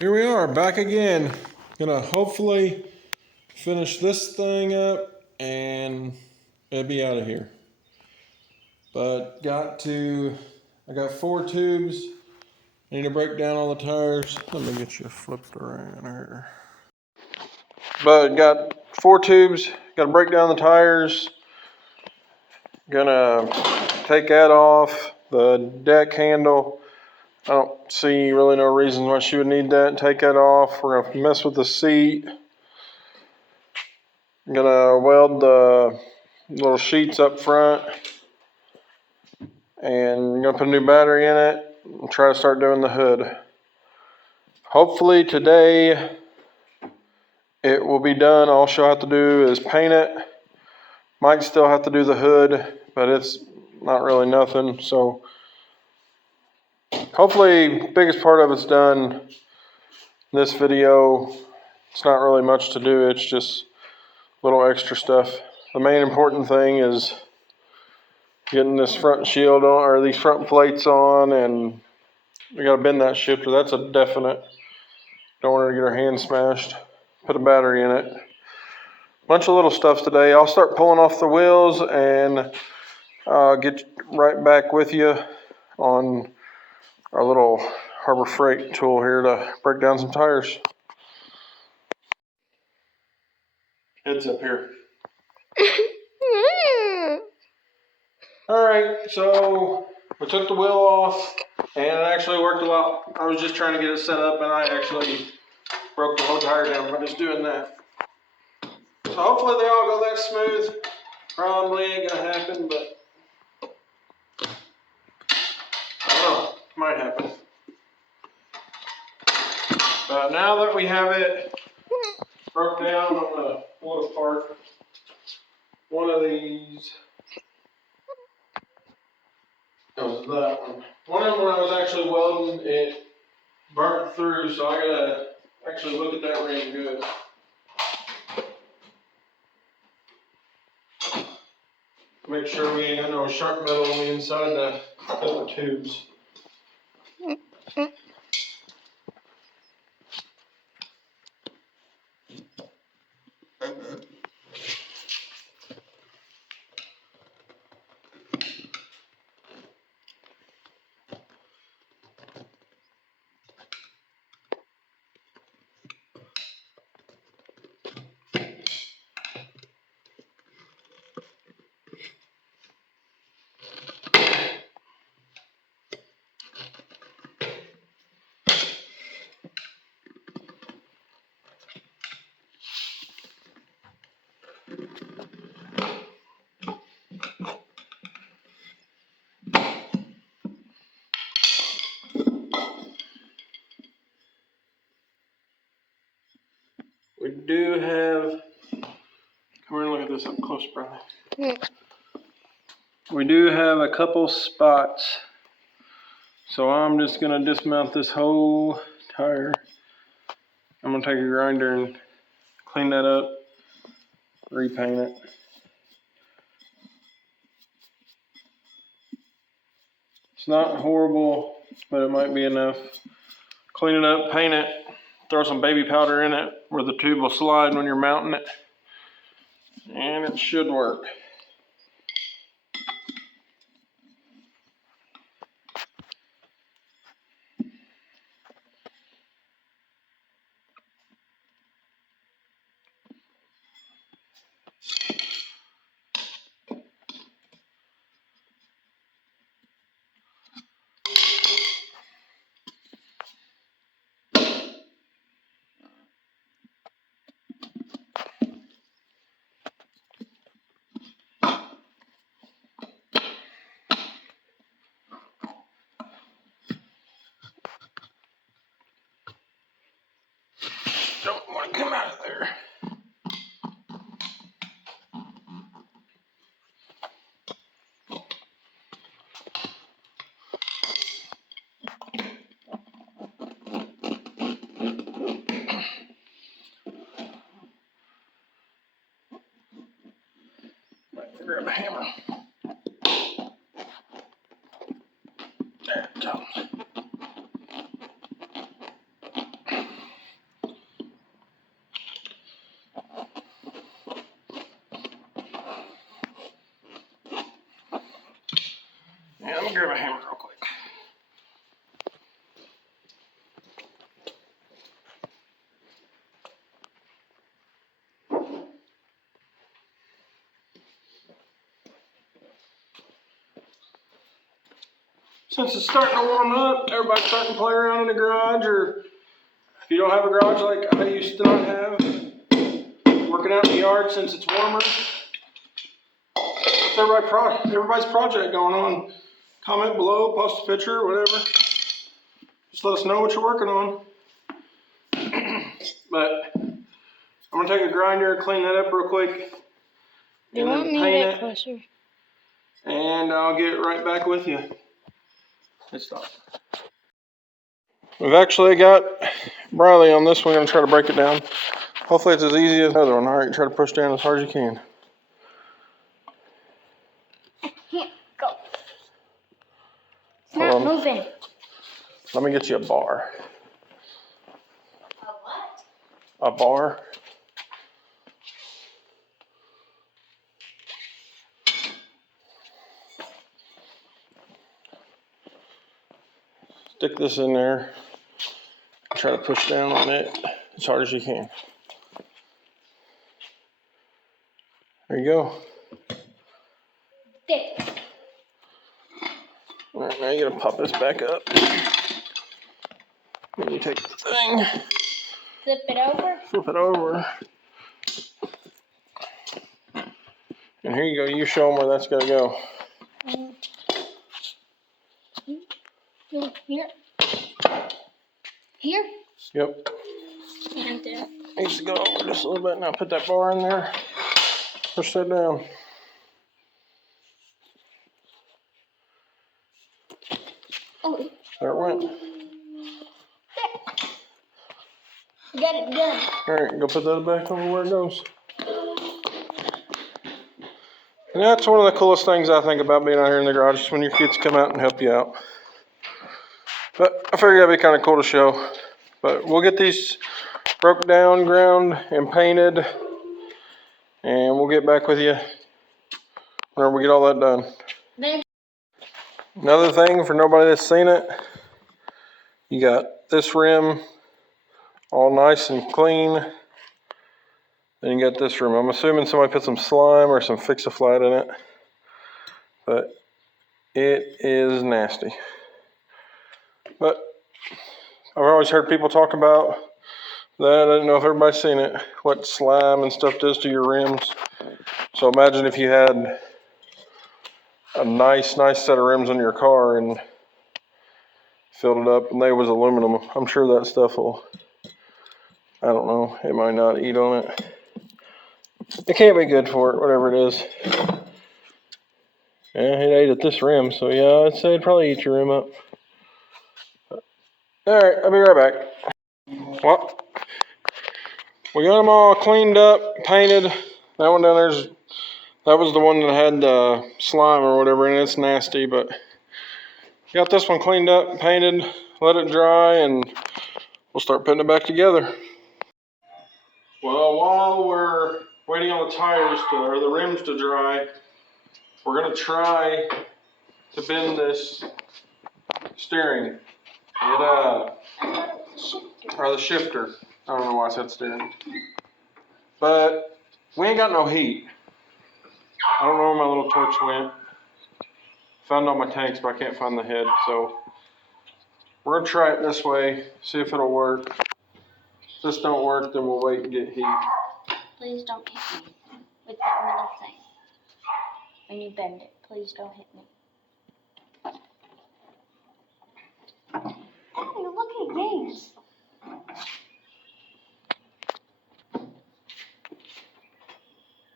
Here we are, back again. Gonna hopefully finish this thing up and it'll be out of here. But I got 4 tubes. I need to break down all the tires. Let me get you flipped around here. But got 4 tubes, gotta break down the tires. Gonna take that off, the deck handle. I don't see really no reason why she would need that. Take that off. We're gonna mess with the seat. I'm gonna weld the little sheets up front, and I'm gonna put a new battery in it and try to start doing the hood. Hopefully today it will be done. All she'll have to do is paint it. Might still have to do the hood, but it's not really nothing. So hopefully biggest part of it's done in this video. It's not really much to do. It's just little extra stuff. The main important thing is getting this front shield on, or these front plates on, and we gotta bend that shifter. That's a definite. Don't want her to get her hand smashed. Put a battery in it. Bunch of little stuff today. I'll start pulling off the wheels and get right back with you on our little Harbor Freight tool here to break down some tires. Heads up here. All right, so we took the wheel off and it actually worked a lot. I was just trying to get it set up and I actually broke the whole tire down by just doing that. So hopefully they all go that smooth. Probably ain't gonna happen, but I don't know, might happen. But now that we have it broke down, I'm gonna pull it apart. One of these, that was that one. One of them when I was actually welding, it burnt through, so I gotta actually look at that ring good. Make sure we ain't got no sharp metal on the inside the other tubes. We do have, come here and look at this up close, brother. We do have a couple spots. So I'm just gonna dismount this whole tire. I'm gonna take a grinder and clean that up, repaint it. It's not horrible, but it might be enough. Clean it up, paint it, throw some baby powder in it where the tube will slide when you're mounting it, and it should work. Don't want to come out of there. Might grab a hammer. There it goes. since it's starting to warm up, everybody's starting to play around in the garage, or if you don't have a garage like I used to not have, working out in the yard since it's warmer. It's everybody's project going on. Comment below, post a picture, whatever. Just let us know what you're working on. But I'm gonna take a grinder and clean that up real quick. Do you want me to get closer? And I'll get right back with you. Let's stop. We've actually got Briley on this one. I'm gonna try to break it down. Hopefully it's as easy as the other one. All right, try to push down as hard as you can. Here, go. It's not moving. Let me get you a bar. A what? A bar. Stick this in there. Try to push down on it as hard as you can. There you go. Thick. All right, now you gotta pop this back up. Then you take the thing. Flip it over. Flip it over. And here you go. You show them where that's gotta go. Here. Here? Yep. And there. Needs to go over just a little bit. Now put that bar in there. Push that down. Oh. There it went. Got it done. All right, go put that back over where it goes. And that's one of the coolest things I think about being out here in the garage is when your kids come out and help you out. But I figured that'd be kind of cool to show. But we'll get these broke down, ground, and painted. And we'll get back with you whenever we get all that done. Another thing for nobody that's seen it, you got this rim all nice and clean. Then you got this rim. I'm assuming somebody put some slime or some Fix-A-Flat in it. But it is nasty. But I've always heard people talk about that. I don't know if everybody's seen it, what slime and stuff does to your rims. So imagine if you had a nice set of rims on your car and filled it up and they was aluminum. I'm sure that stuff will, I don't know, it might not eat on it. It can't be good for it, whatever it is. Yeah, it ate at this rim, so yeah, I'd say it'd probably eat your rim up. Alright, I'll be right back. Well, we got them all cleaned up, painted. That one down there's, that was the one that had the slime or whatever, and it's nasty, but got this one cleaned up, painted, let it dry, and we'll start putting it back together. Well, while we're waiting on the tires to, or the rims to dry, we're gonna try to bend this steering. Or the shifter. I don't know why I said steering. But we ain't got no heat. I don't know where my little torch went. Found all my tanks, but I can't find the head. So we're gonna try it this way, see if it'll work. If this don't work, then we'll wait and get heat. Please don't hit me with that little thing. When you bend it, please don't hit me. Oh, you're looking at games.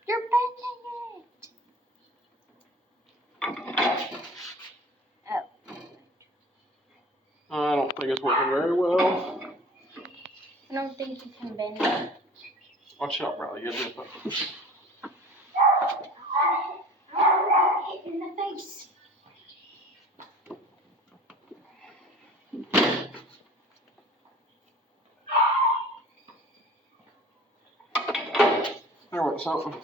You're bending it. Oh. I don't think it's working very well. I don't think you can bend it. Watch out, Riley. Get it up. Hit in the face. There went something.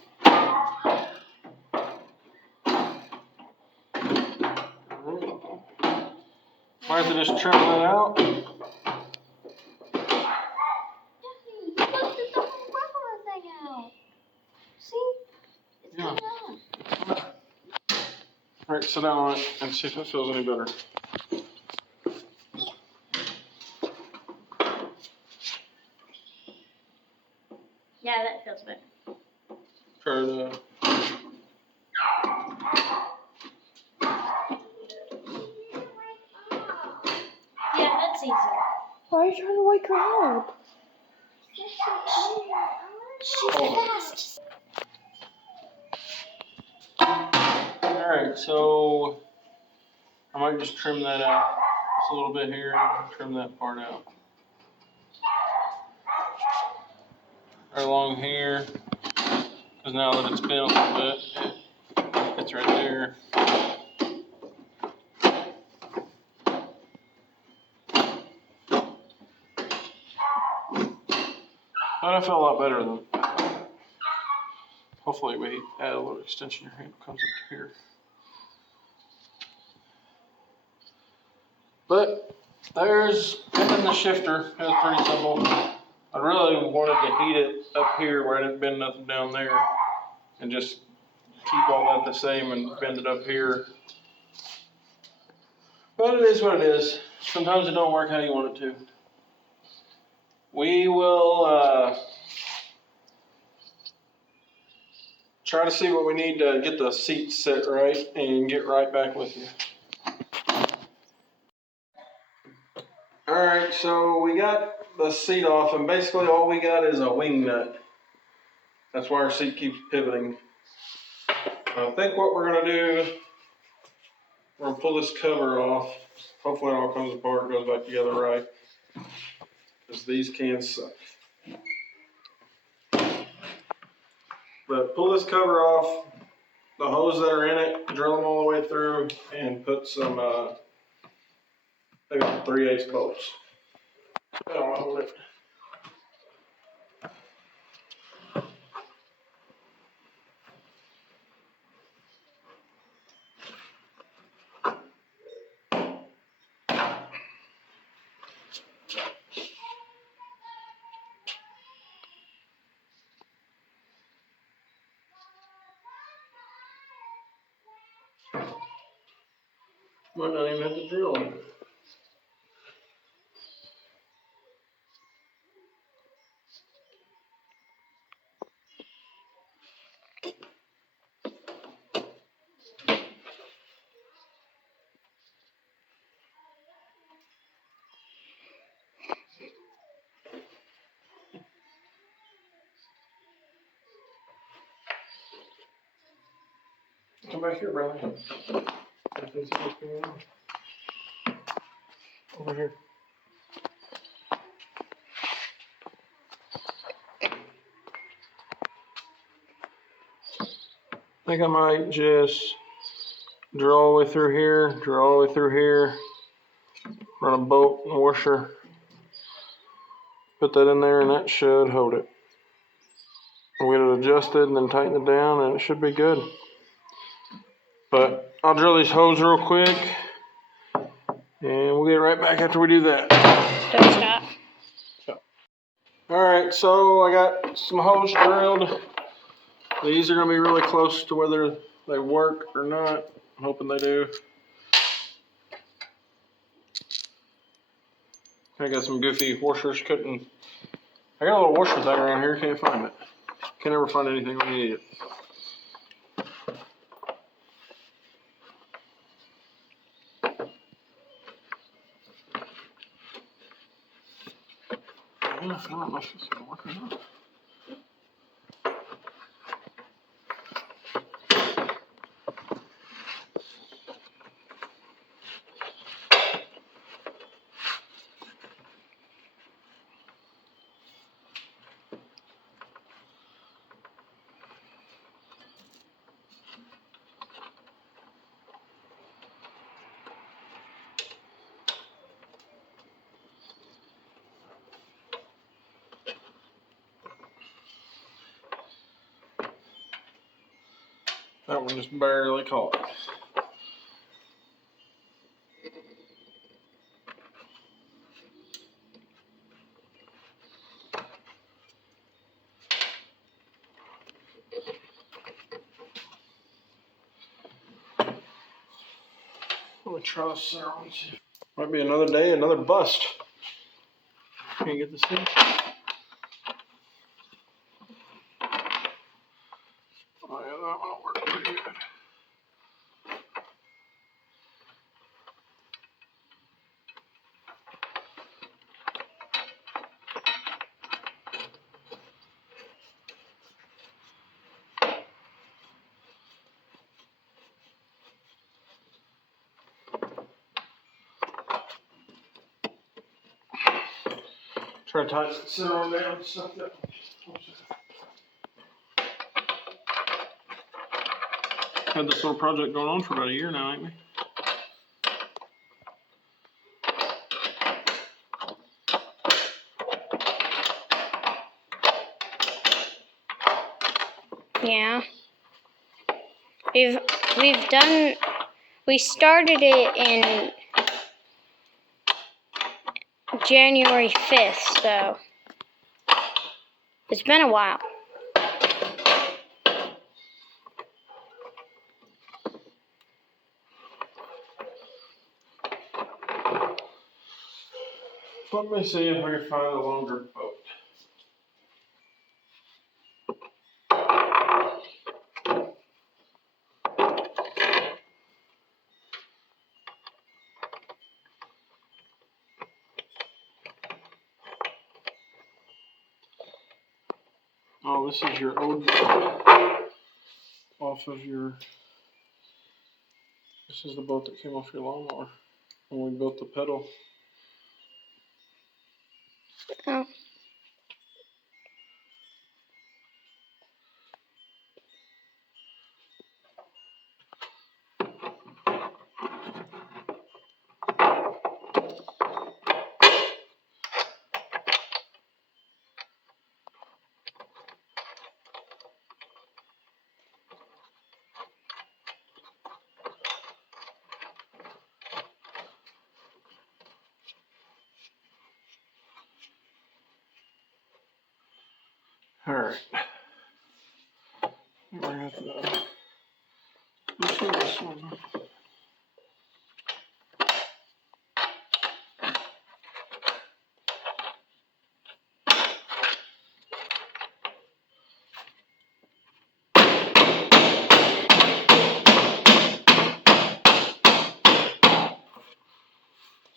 Might have to just trim that out. Daddy, you lifted the whole rubber thing out. See? It's coming off. Alright, sit down on it and see if it feels any better. Yeah, that feels better. Try to. Yeah, that's easier. Why are you trying to wake her up? She's fast. Alright, so I might just trim that out just a little bit here and trim that part out. Right along here, because now that it's been a little bit, it's right there. But I feel a lot better than. Hopefully we add a little extension, your handle comes up to here. But there's bending the shifter. It was pretty simple. I really wanted to heat it up here where I didn't bend nothing down there, and just keep all that the same and bend it up here. But it is what it is. Sometimes it don't work how you want it to. We will try to see what we need to get the seat set right and get right back with you. Alright, so we got the seat off, and basically all we got is a wing nut. That's why our seat keeps pivoting. I think what we're going to do, we're going to pull this cover off. Hopefully it all comes apart and goes back together right, because these can suck. But pull this cover off, the hose that are in it, drill them all the way through, and put some maybe 3/8 bolts. That'll hold it. Might not even have to drill them. Come back here, brother. Over here. I think I might just drill all the way through here, drill all the way through here, run a bolt and washer, put that in there, and that should hold it. We'll get it adjusted and then tighten it down, and it should be good. But I'll drill these holes real quick, and we'll get right back after we do that. Don't stop. Alright, so I got some holes drilled. These are going to be really close to whether they work or not. I'm hoping they do. I got some goofy washers couldn't. I got a little washer thing around here, can't find it. Can never find anything when you need it. Yeah, I don't know if it's gonna work or not. That one just barely caught. Let me try this one. Might be another day, another bust. Can't get this in. Oh yeah, that one will work pretty good. Try to tighten the center one down, stuff that. Had this little project going on for about a year now, ain't we? Yeah. We started it in January 5th, so it's been a while. Let me see if I can find a longer boat. Oh, this is your old off of your. This is the boat that came off your lawnmower when we built the pedal. Oh. All right. We're gonna have to. Let's do this one.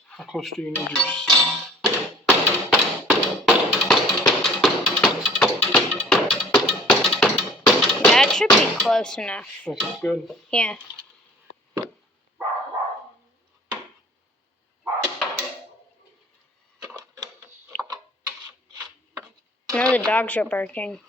How close do you need your set? That should be close enough. That's good. Yeah. Now the dogs are barking.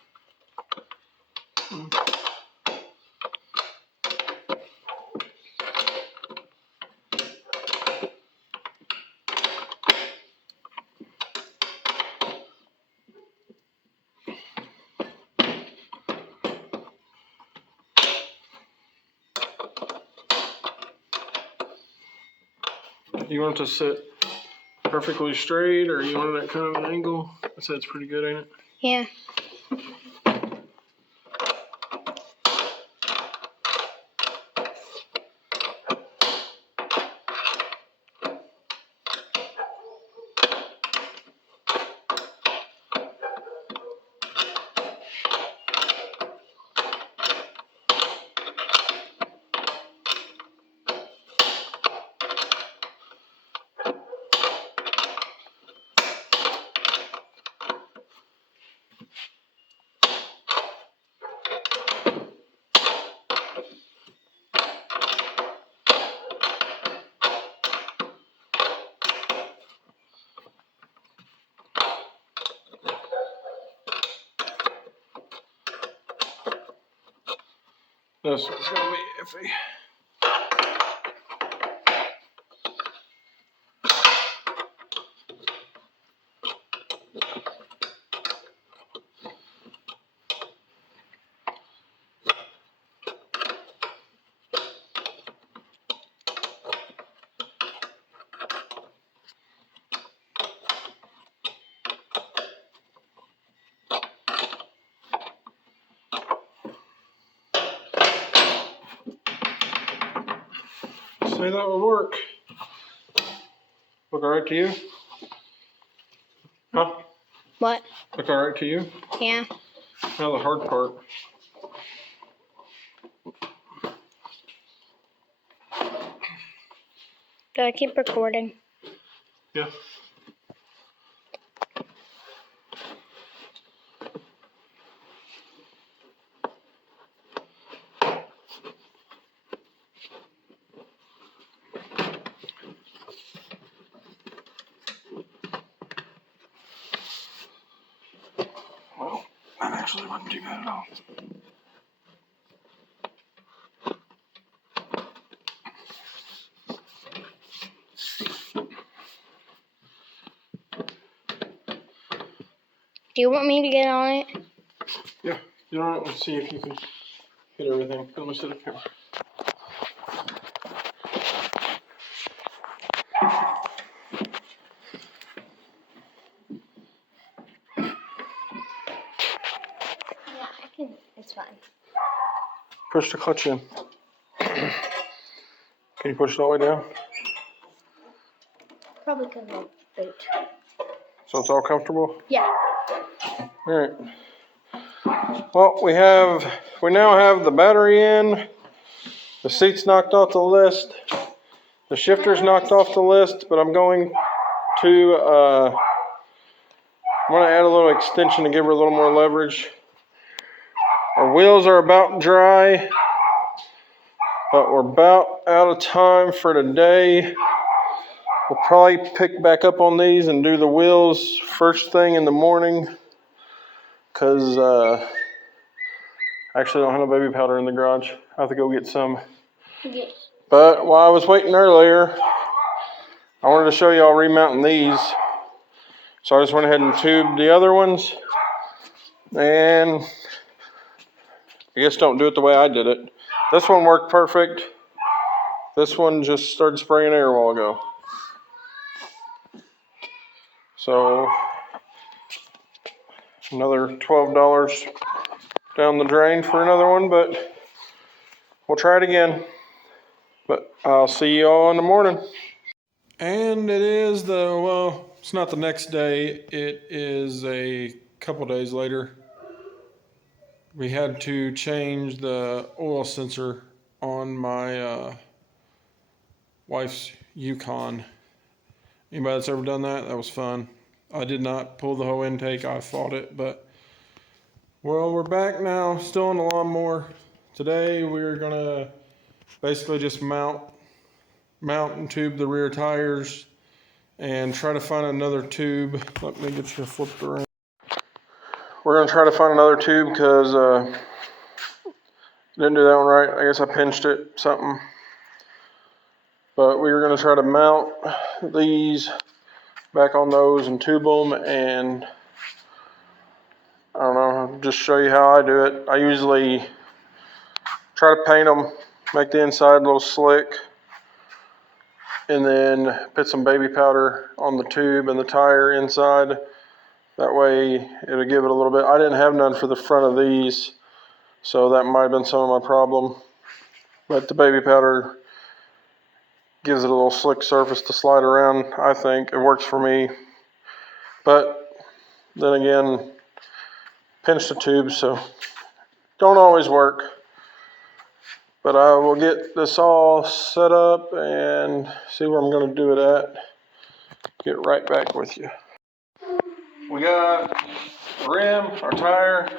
You want it to sit perfectly straight, or you want it at kind of an angle? I said it's pretty good, ain't it? Yeah. This one's gonna be iffy. Say that would work. Look alright to you? Huh? What? Look alright to you? Yeah. Now the hard part. Do I keep recording? Yeah. Well, that actually wasn't too bad at all. Do you want me to get on it? Yeah, you know what? Let's see if you can hit everything. Let me sit up here. Yeah, I can. It's fine. Push the clutch in. Can you push it all the way down? Probably because of the boot. So it's all comfortable? Yeah. Alright. Well, we now have the battery in, the seats knocked off the list, the shifter's knocked off the list, but I'm going to add a little extension to give her a little more leverage. Our wheels are about dry, but we're about out of time for today. We'll probably pick back up on these and do the wheels first thing in the morning, because I actually don't have no baby powder in the garage. I have to go get some. Yes. But while I was waiting earlier, I wanted to show y'all remounting these. So I just went ahead and tubed the other ones. And I guess don't do it the way I did it. This one worked perfect. This one just started spraying air a while ago. So another $12 down the drain for another one, but we'll try it again. But I'll see you all in the morning. And it is it's not the next day. It is a couple days later. We had to change the oil sensor on my wife's Yukon. Anybody that's ever done that? That was fun. I did not pull the whole intake. I fought it, but well, we're back now, still on the lawnmower. Today we're gonna basically just mount and tube the rear tires and try to find another tube. Let me get you flipped around. We're gonna try to find another tube because didn't do that one right. I guess I pinched it, something. But we were gonna try to mount these back on those and tube them, and I don't know, just show you how I do it. I usually try to paint them, make the inside a little slick, and then put some baby powder on the tube and the tire inside. That way it'll give it a little bit. I didn't have none for the front of these, so that might have been some of my problem. But the baby powder gives it a little slick surface to slide around. I think it works for me. But then again, pinch the tube, so don't always work. But I will get this all set up and see where I'm going to do it at. Get right back with you. We got a rim, our tire,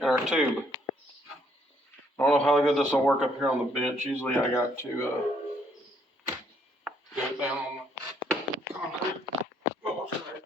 and our tube. I don't know how good this will work up here on the bench. Usually I got to do it down on the concrete. Oh, that's right.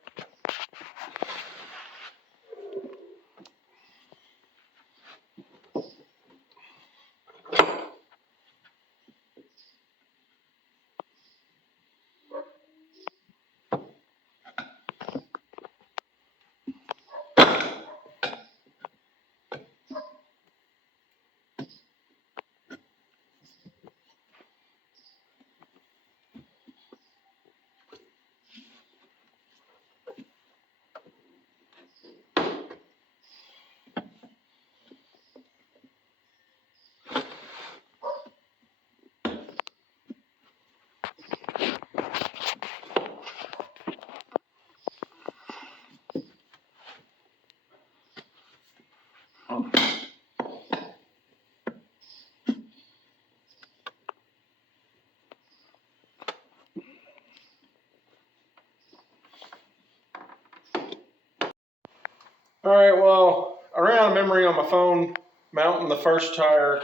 All right, well, I ran out of memory on my phone mounting the first tire,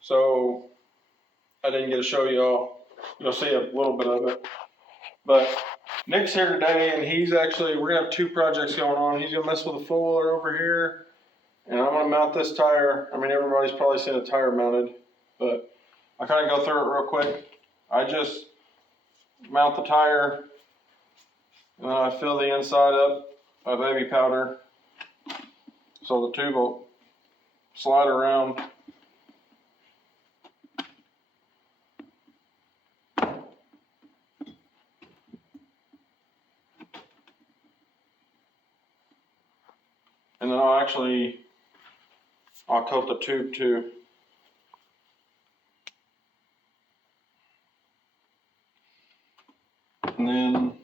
so I didn't get to show y'all. You'll see a little bit of it. But Nick's here today, and we're gonna have 2 projects going on. He's gonna mess with the four-wheeler over here, and I'm gonna mount this tire. I mean, everybody's probably seen a tire mounted, but I kind of go through it real quick. I just mount the tire, and then I fill the inside up by baby powder, so the tube will slide around. And then I'll coat the tube too. And then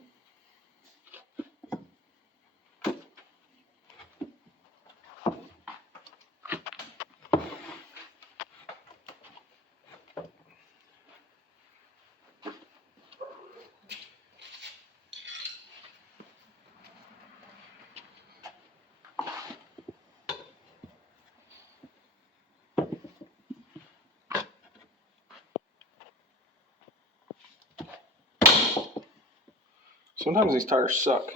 sometimes these tires suck.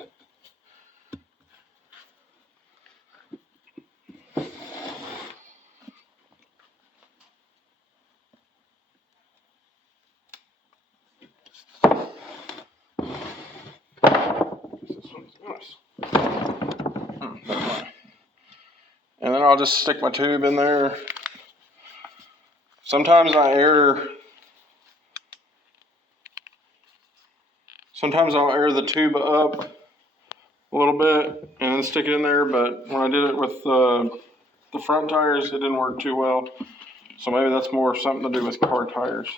This one's nice. And then I'll just stick my tube in there. Sometimes I'll air the tube up a little bit and then stick it in there, but when I did it with the front tires, it didn't work too well. So maybe that's more something to do with car tires.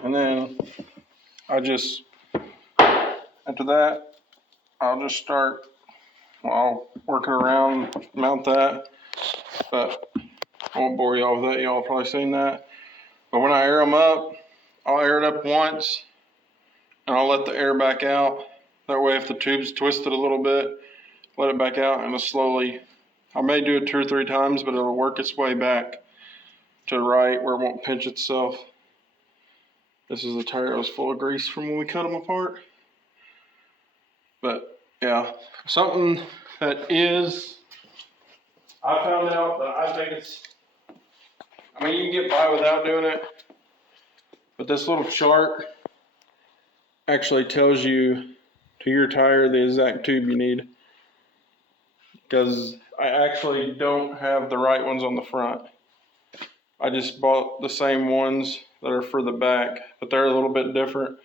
And then after that, I'll work it around, mount that, but I won't bore y'all with that. Y'all probably seen that. But when I air them up, I'll air it up once and I'll let the air back out. That way, if the tube's twisted a little bit, let it back out and I may do it 2 or 3 times, but it'll work its way back to the right where it won't pinch itself. This is the tire that was full of grease from when we cut them apart. But yeah, something I found out that I think you can get by without doing it, but this little chart actually tells you to your tire the exact tube you need. Because I actually don't have the right ones on the front. I just bought the same ones that are for the back, but they're a little bit different.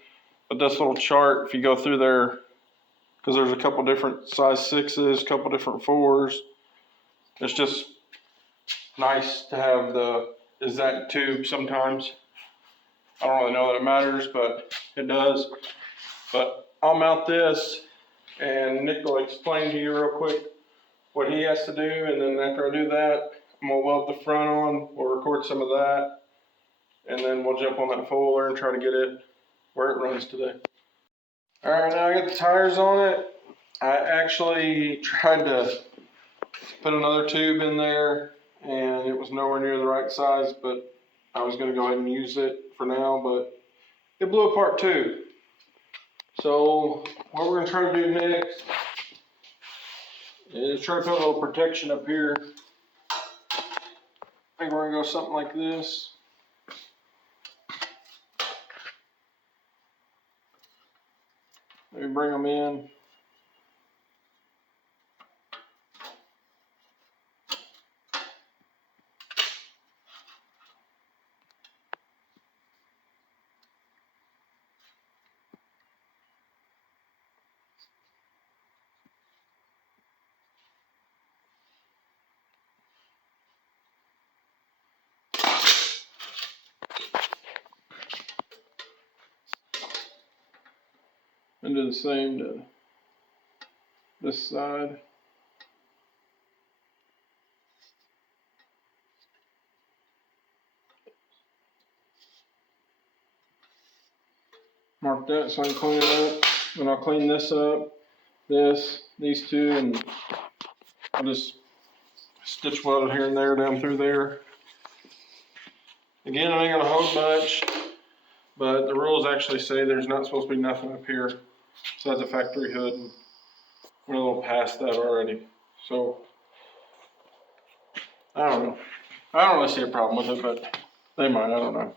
But this little chart, if you go through there, because there's a couple different size 6s, a couple different 4s, it's just nice to have the exact tube sometimes. I don't really know that it matters, but it does. But I'll mount this, and Nick will explain to you real quick what he has to do, and then after I do that, I'm gonna weld the front on, we'll record some of that, and then we'll jump on that four-wheeler and try to get it where it runs today. Alright, now I got the tires on it. I actually tried to put another tube in there and it was nowhere near the right size, but I was gonna go ahead and use it for now, but it blew apart too. So what we're gonna try to do next is try to put a little protection up here. I think we're gonna go something like this. Maybe bring them in. And do the same to this side. Mark that so I can clean it up. And I'll clean this up, these two, and I'll just stitch weld it here and there, down through there. Again, I ain't gonna hold much, but the rules actually say there's not supposed to be nothing up here besides a factory hood. And we're a little past that already. So, I don't know. I don't really see a problem with it, but they might, I don't know.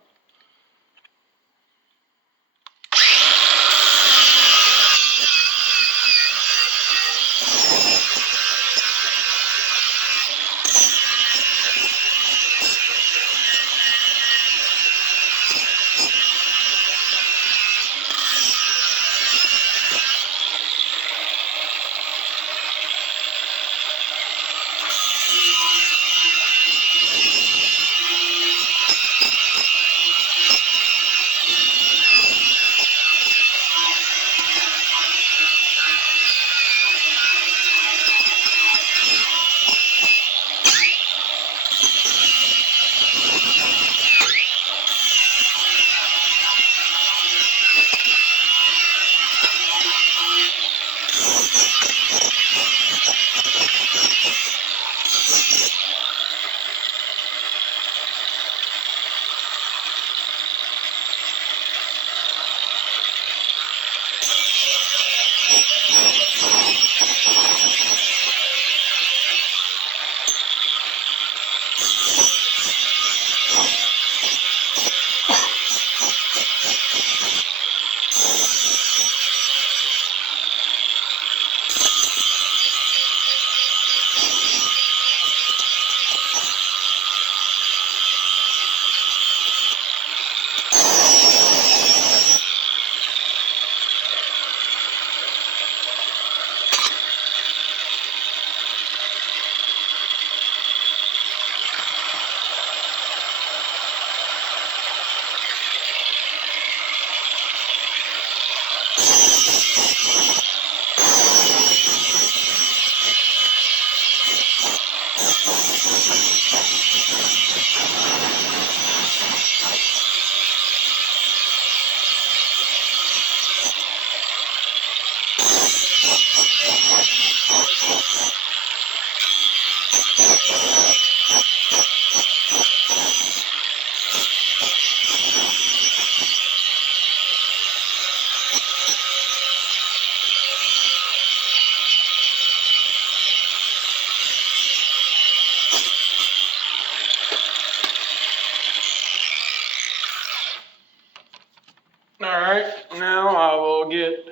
Alright, now I will get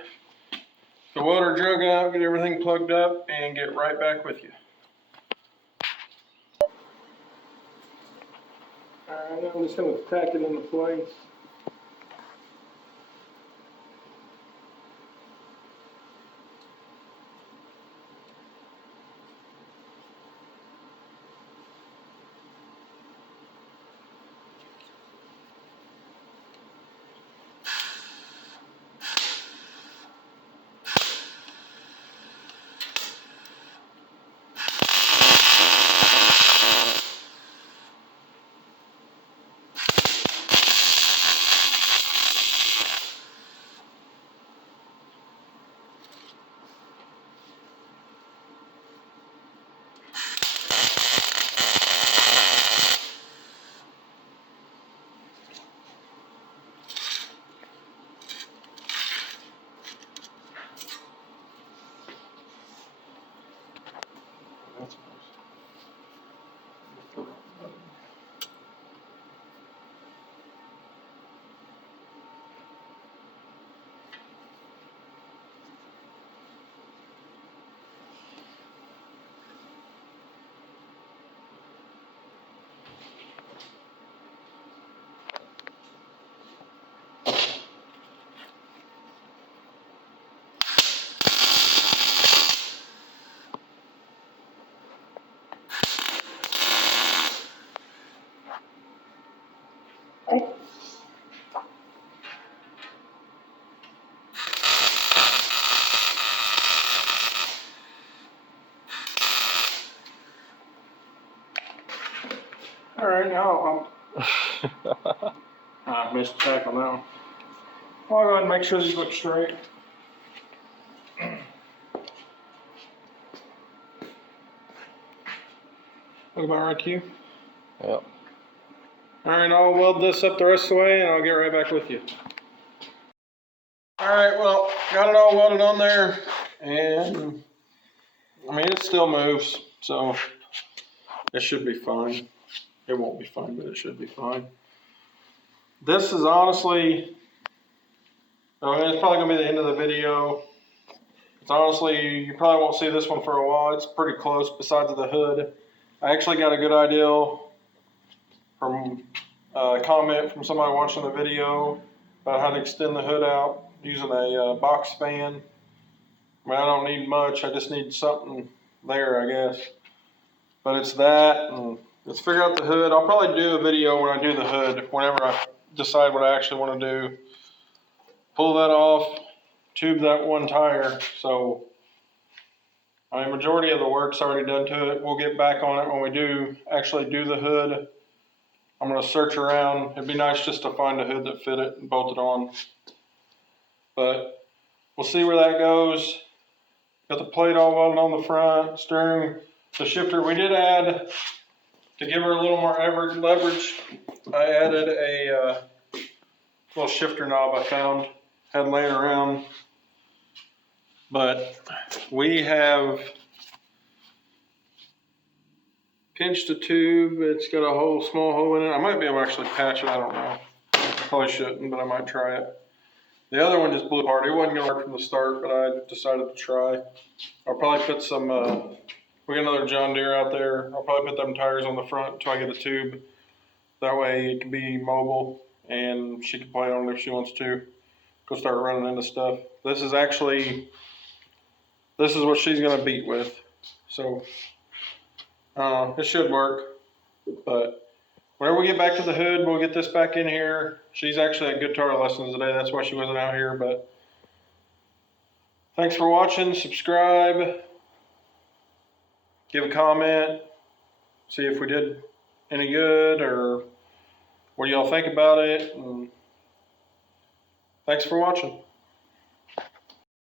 the welder jug out, get everything plugged up, and get right back with you. Alright, I'm just going to tack it into place. All right, now I missed the tack on that one. Well, I'll go ahead and make sure these look straight. Look about right to you. Yep. All right, I'll weld this up the rest of the way and I'll get right back with you. All right, well, got it all welded on there, and I mean, it still moves, so it should be fine. It won't be fine, but it should be fine. This is honestly, I mean, it's probably gonna be the end of the video. It's honestly, you probably won't see this one for a while. It's pretty close besides the hood. I actually got a good idea from a comment from somebody watching the video about how to extend the hood out using a box fan. I mean, I don't need much. I just need something there, I guess. But it's that, and let's figure out the hood. I'll probably do a video when I do the hood, whenever I decide what I actually want to do. Pull that off, tube that one tire. So, I mean, majority of the work's already done to it. We'll get back on it when we do actually do the hood. I'm going to search around. It'd be nice just to find a hood that fit it and bolt it on. But we'll see where that goes. Got the plate all welded on the front, steering, the shifter. We did add, to give her a little more leverage, I added a little shifter knob I found, had laying around. But we have pinched a tube. It's got a small hole in it. I might be able to actually patch it, I don't know. Probably shouldn't, but I might try it. The other one just blew apart. It wasn't going to work from the start, but I decided to try. I'll probably put some, we got another John Deere out there. I'll probably put them tires on the front until I get a tube. That way it can be mobile and she can play on it if she wants to. Go start running into stuff. This is what she's going to beat with. So, it should work. But whenever we get back to the hood, we'll get this back in here. She's actually at guitar lessons today. That's why she wasn't out here. But thanks for watching. Subscribe. Give a comment. See if we did any good or what do y'all think about it. And thanks for watching.